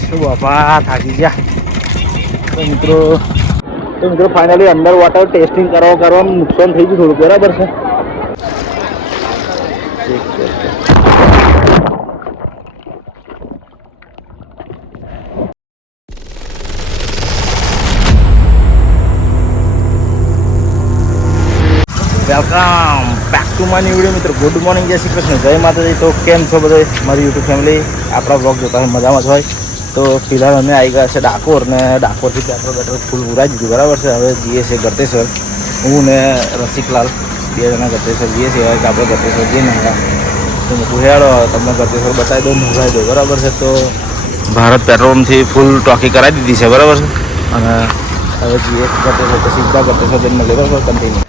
શું બાપા થાકી ગયા. તો મિત્રો ફાઇનલી અંડર વોટર ટેસ્ટિંગ કરવાનું નુકસાન થઈ ગયું થોડું, બરાબર છે. Welcome back to my new video. મિત્રો ગુડ મોર્નિંગ, જય શ્રી કૃષ્ણ, જય માતાજી. તો કેમ છો બધે મારી યુટ્યુબ ફેમિલી? આપણા બ્લોગ જોતા હોય મજામાં જ હોય. તો ફિલહાલ અમે આવી ગયા છે ડાકોર, ને ડાકોરથી પેટ્રોલ ફૂલ ઉરાઈ દીધું, બરાબર છે. હવે જઈએ છીએ ગળતેશ્વર. હું ને રસિકલાલ બે જણા ગળતેશ્વર જઈએ છીએ. કે આપણે ગળતેશ્વર જઈએ ને તો હું હેડો તમને ગળતેશ્વર બતાવી દઉં, નવરાઈ દઉં, બરાબર છે. તો ભારત પેટ્રોલથી ફૂલ ટોકી કરાવી દીધી છે, બરાબર છે. અને હવે જઈએ ગળતેશ્વર, તો સીધા ગળતેશ્વર જઈને મળીએ, બરાબર. કન્ટિન્યુ.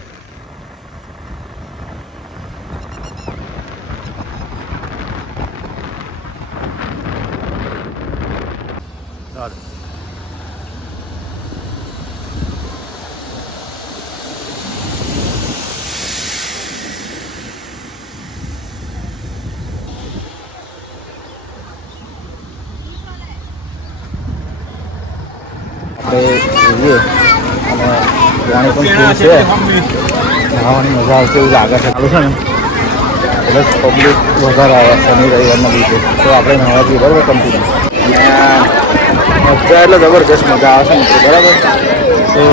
આપણે જોઈએ અને પાણી પણ ફૂલ છે, નાહવાની મજા આવશે એવું લાગે છે. ચાલુ છે ને પ્લસ પબ્લિક વધારે આવે શનિ રવિવારના દિવસે, તો આપણે નાહવા જઈએ, બરાબર. કન્ટિન્યુ. મજા એટલે જબરજસ્ત મજા આવે છે મિત્રો, બરાબર. તો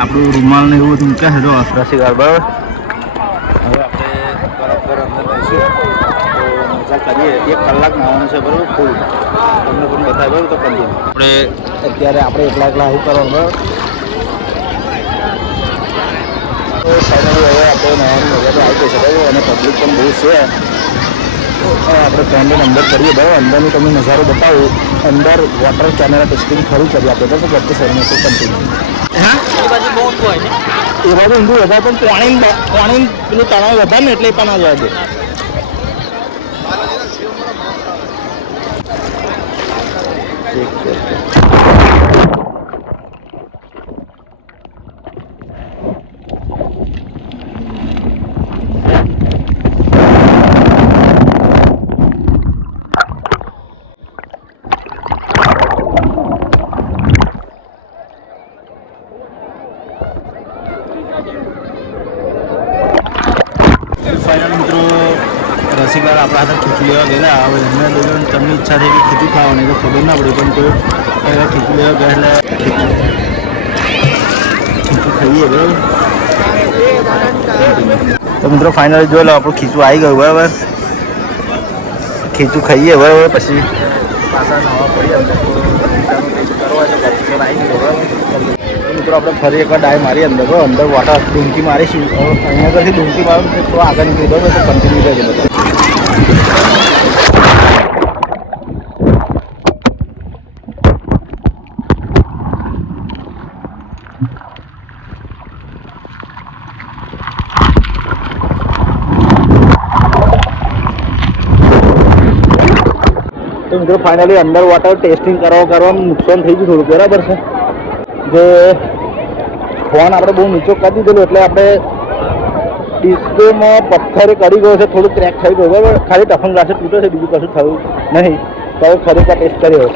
આપણું રૂમાલ ને એવું બધું મૂક્યા છે જો રસીગાર, બરાબર. હવે આપણે બરાબર અંદર લઈશું તો મજા કરીએ. 1 કલાક નાહવાનું છે, બરાબર. ફૂલ તમને પણ બતાવે, બરાબર. તો કન્ટિન્યુ. અત્યારે આપણે એકલા આવું કરવાનું, બરાબર. તો ફાઇનલી હવે આપણે નાહવાની મજા તો આવી ગઈ છે, બરાબર. અને પબ્લિક પણ બહુ છે. આપણે ફ્રેન્ડને અંદર કરીએ, બરાબર. અંદરનું તમને નજારો બતાવું. અંદર વોટર કેમેરા ટેસ્ટિંગ ખરું કરીએ આપણે, બરાબર. ગળતે શહેરમાં તો કન્ટિન્યુ. એ બાજુ ઊંધું વધારે પણ પાણી પેલું તળાવ વધારે ને એટલે પણ ના જવા દે. ફાઇનલ મિત્રો રસિકલાલ આપણા હાથે ખીચું લેવા ગયેલા. હવે એમને લોકોને તમને ઈચ્છા થઈ કે ખીચું ખાવાની, તો ખબર ના પડી, પણ તો પહેલાં ખીચું લેવા ગયા એટલે ખીચું ખાઈએ, બરાબર. તો મિત્રો ફાઇનલી જોઈ લો, આપણું ખીચું આવી ગયું, બરાબર. ખીચું ખાઈએ, બરાબર. પછી પાછા નવા પડીએ અંદર તો ખીચાનો ટેસ્ટ કરવો હોય તો ગળતેશ્વર આવી ગયો, બરાબર. મિત્રો આપણે ફરી એકવાર ડાય મારી અંદર, બરાબર. અંદર વોટર ડૂંકી મારીશું. અહીંયા આગળથી ડૂંકી મારું તો આગળ નીકળી, બરાબર. તો કન્ટિન્યુ રહેજો બધા. તો મિત્રો ફાઇનલી અંડર વોટર ટેસ્ટિંગ કરવાનું નુકસાન થઈ ગયું થોડું, બરાબર છે. જે ફોન આપણે બહુ નીચો કરી દીધેલું એટલે આપણે ડિસ્પ્લેમાં પથ્થર કરી ગયો છે, થોડું ક્રેક થઈ ગયું, બરાબર. ખાલી ટફન ગ્લાસે તૂટે છે, બીજું કશું થયું નહીં. તો હવે ફરીથી ટેસ્ટ કર્યો.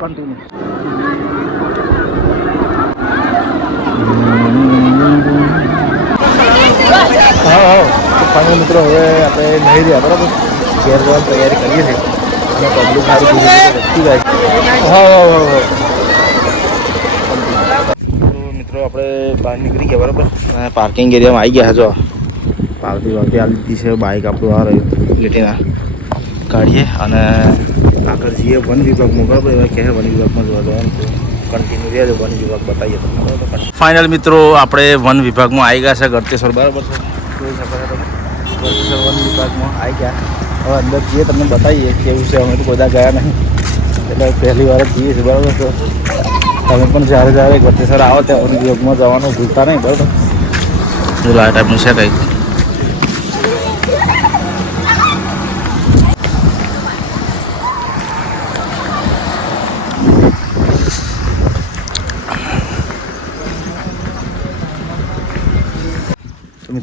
કન્ટિન્યુ. હા ફાઇનલ મિત્રો હવે આપણે નહીં રહ્યા, બરાબર. ઘેર જવાની તૈયારી કરીએ છીએ અને પબ્લિક સારી ધીરે ધીરે વધતી જાય. હા તો મિત્રો આપણે બહાર નીકળી ગયા, બરાબર. અને પાર્કિંગ એરિયામાં આવી ગયા. જો પાર્ટી વાર્ટી આવી દીધી છે. બાઇક આપણું આ રહ્યું લેટીના કાઢીએ અને આગળ જઈએ વન વિભાગમાં, બરાબર. એવા કહે વન વિભાગમાં જોવા જવાનું, તો કન્ટિન્યુ રહેજો. વન વિભાગ બતાવીએ તમને, બરાબર. ફાઇનલ મિત્રો આપણે વન વિભાગમાં આવી ગયા છે ગળતેશ્વર, બરાબર છે. જોઈ શકો છો તમે ગળતેશ્વર વન વિભાગમાં આવી ગયા. હવે અંદર જઈએ તમને બતાવીએ કેવું છે. અમે તો બધા ગયા નહીં એટલે પહેલી વાર જ જઈએ છીએ, બરાબર. તો તમે પણ જ્યારે ગળતેશ્વર આવો ત્યાં વન વિભાગમાં જવાનું ભૂલતા નહીં, બરાબર. શું આ ટાઈપનું છે કંઈક.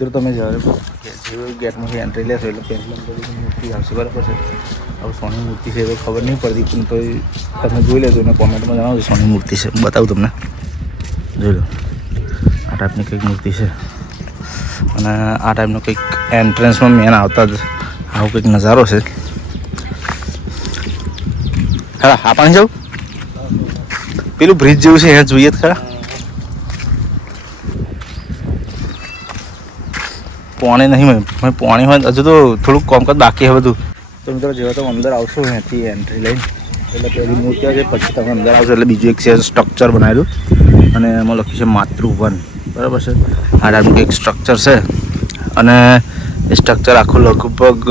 મિત્રો તમે જ્યારે ગેટમાંથી એન્ટ્રી લેશો એટલે પહેલી નંબરની મૂર્તિ આવશે, બરાબર છે. હવે સોની મૂર્તિ છે તો ખબર નહીં પડતી, પણ તો તમે જોઈ લેજો અને કોમેન્ટમાં જણાવજો સોની મૂર્તિ છે. બતાવું તમને, જોઈ લો. આ ટાઈપની કંઈક મૂર્તિ છે અને આ ટાઈપનો કંઈક એન્ટ્રન્સમાં મેન આવતા જ આવો કંઈક નજારો છે. હા, આ પાણી જાઉં પેલું બ્રિજ જેવું છે અહીંયા જોઈએ જ ખરા. પાણી નહીં, પાણી હોય હજુ તો થોડુંક કોમકાજ બાકી છે બધું. તો મિત્રો જેવા તમે અંદર આવશો અહીંયાથી એન્ટ્રી લઈને એટલે પહેલી મૂર્તિ છે, પછી તમે અંદર આવશો એટલે બીજું એક છે સ્ટ્રક્ચર બનાવેલું અને એમાં લખ્યું છે માતૃવન, બરાબર છે. આ ટાઈપનું કંઈક સ્ટ્રક્ચર છે અને એ સ્ટ્રક્ચર આખું લગભગ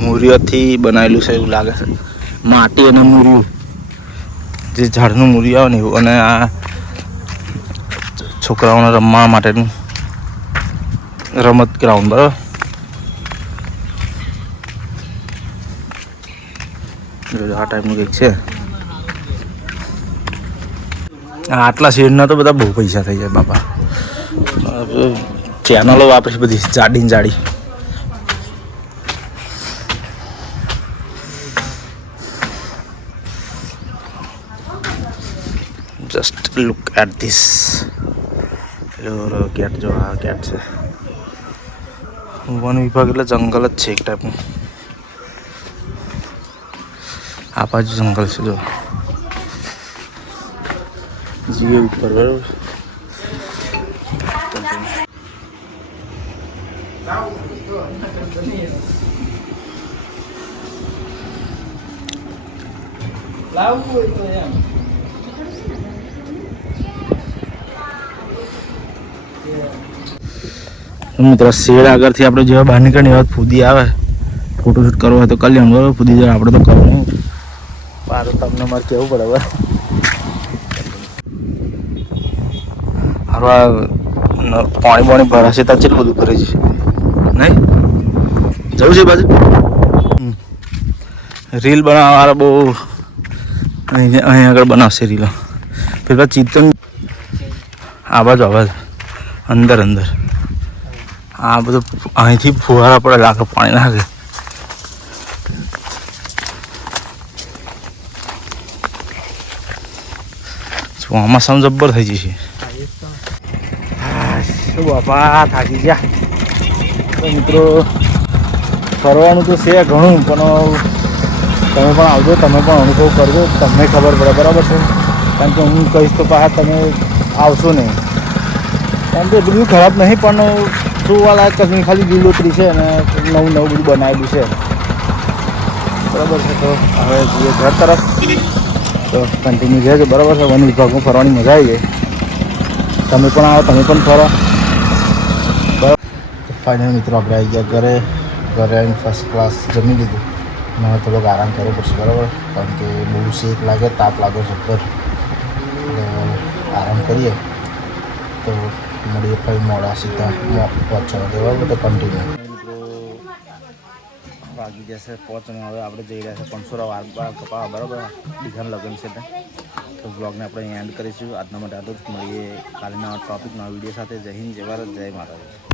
મૂર્યોથી બનાવેલું છે એવું લાગે છે. માટી અને મૂર્યું, જે ઝાડનું મૂર્યું આવે ને એવું. અને આ છોકરાઓને રમવા માટેનું રમત ગ્રાઉન્ડ, બરાબર. આ ટાઈપનું કંઈક છે. આટલા શેડના તો બધા બહુ પૈસા થઈ જાય બાપા. ચેનલો વાપરી બધી જાડી જાડી. Just look at this. Cat જો, આ કેટ છે. વન વિભાગ એટલે જંગલ જ છે એક ટાઈપનું. આ બાજુ જંગલ છે જો, જીવે ઉપર, બરાબર. મિત્રો શેડ આગળથી આપણે જેવા બહાર નીકળીએ એવા ફૂદી આવે, ફોટોશૂટ કરવો હોય તો કરી લેવાનું, બરાબર. ફૂદી જાય આપણે તો કરવું નહીં, પાર તમને મારે કહેવું પડે, બરાબર. સારું, પાણી પાણી ભરાશે ત્યાં કેટલું બધું ભરે છે નહીં. જવું છે બાજુ રીલ બનાવવાવાળા બહુ અહીં આગળ બનાવશે રીલો. પેલા ચિત્તન આ બાજુ અંદર અંદર આ બધું અહીંથી ફુવારા પડે, લાગે પાણી નાખે. ચોમાસામાં જબ્બર થઈ જશે. શું બાપા થાકી ગયા. તો મિત્રો ફરવાનું તો છે ઘણું, પણ તમે પણ આવજો, તમે પણ અનુભવ કરજો, તમને ખબર પડે, બરાબર છે. કારણ કે હું કહીશ તો પાછા તમે આવશો નહીં. કારણ કે બધું ખરાબ નહીં, પણ જોવાલાયક કશું ખાલી લીલોતરી છે અને નવું નવું બધું બનાવેલું છે, બરાબર છે. તો હવે જઈએ ઘર તરફ, તો કન્ટિન્યુ રહેજો, બરાબર છે. વન વિભાગમાં ફરવાની મજા આવી જાય. તમે પણ આવો, તમે પણ ફરો, બરાબર. ફાઇનલ મિત્રો આપણે આવી ગયા ઘરે. ઘરે આવીને ફર્સ્ટ ક્લાસ જમી લીધું. મને થોડોક આરામ કરવો પડશે, બરાબર. કારણ કે બહુ શેક લાગે, તાપ લાગે જબ્બર, એટલે આરામ કરીએ. તો મળીએ ભાઈ મોડા સીધા પહોંચવા દેવા, તો કન્ટિન્યુ. મિત્રો વાગી જશે પહોંચવા. હવે આપણે જઈ રહ્યા છે પંસોરા વાર કપાવા, બરાબર. બીજાનું લગ્ન છે તો બ્લોગને આપણે એન્ડ કરીશું. આજના માટે આટલું જ. મળીએ કાલના ટોપિકના વિડીયો સાથે. જય હિન્દ, જય ભારત, જય માતા.